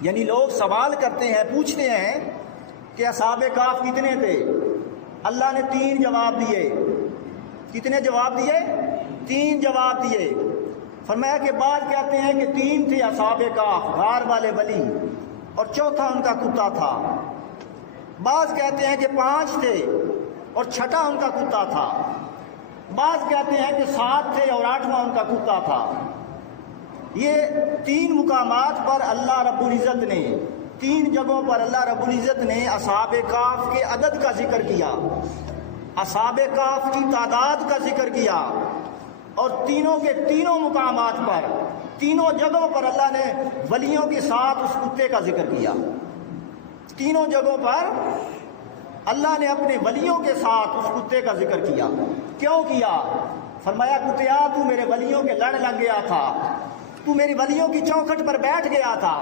یعنی لوگ سوال کرتے ہیں، پوچھتے ہیں کہ اصحاب کہف کتنے تھے؟ اللہ نے 3 جواب دیے۔ کتنے جواب دیے؟ 3 جواب دیے۔ فرمایا کہ بعض کہتے ہیں کہ 3 تھے اصحاب کہف، غار والے ولی، اور چوتھا ان کا کتا تھا۔ بعض کہتے ہیں کہ 5 تھے اور چھٹا ان کا کتا تھا۔ بعض کہتے ہیں کہ 7 تھے اور 8واں ان کا کتا تھا۔ یہ 3 مقامات پر اللہ رب العزت نے، 3 جگہوں پر اللہ رب العزت نے اصحاب کہف کے عدد کا ذکر کیا، اصحاب کہف کی تعداد کا ذکر کیا، اور تینوں کے تینوں مقامات پر، تینوں جگہوں پر اللہ نے ولیوں کے ساتھ اس کتے کا ذکر کیا۔ تینوں جگہوں پر اللہ نے اپنے ولیوں کے ساتھ اس کتے کا ذکر کیا۔ کیوں کیا؟ فرمایا کتیا تو میرے ولیوں کے لڑ لگ گیا تھا، تو میری ولیوں کی چوکھٹ پر بیٹھ گیا تھا۔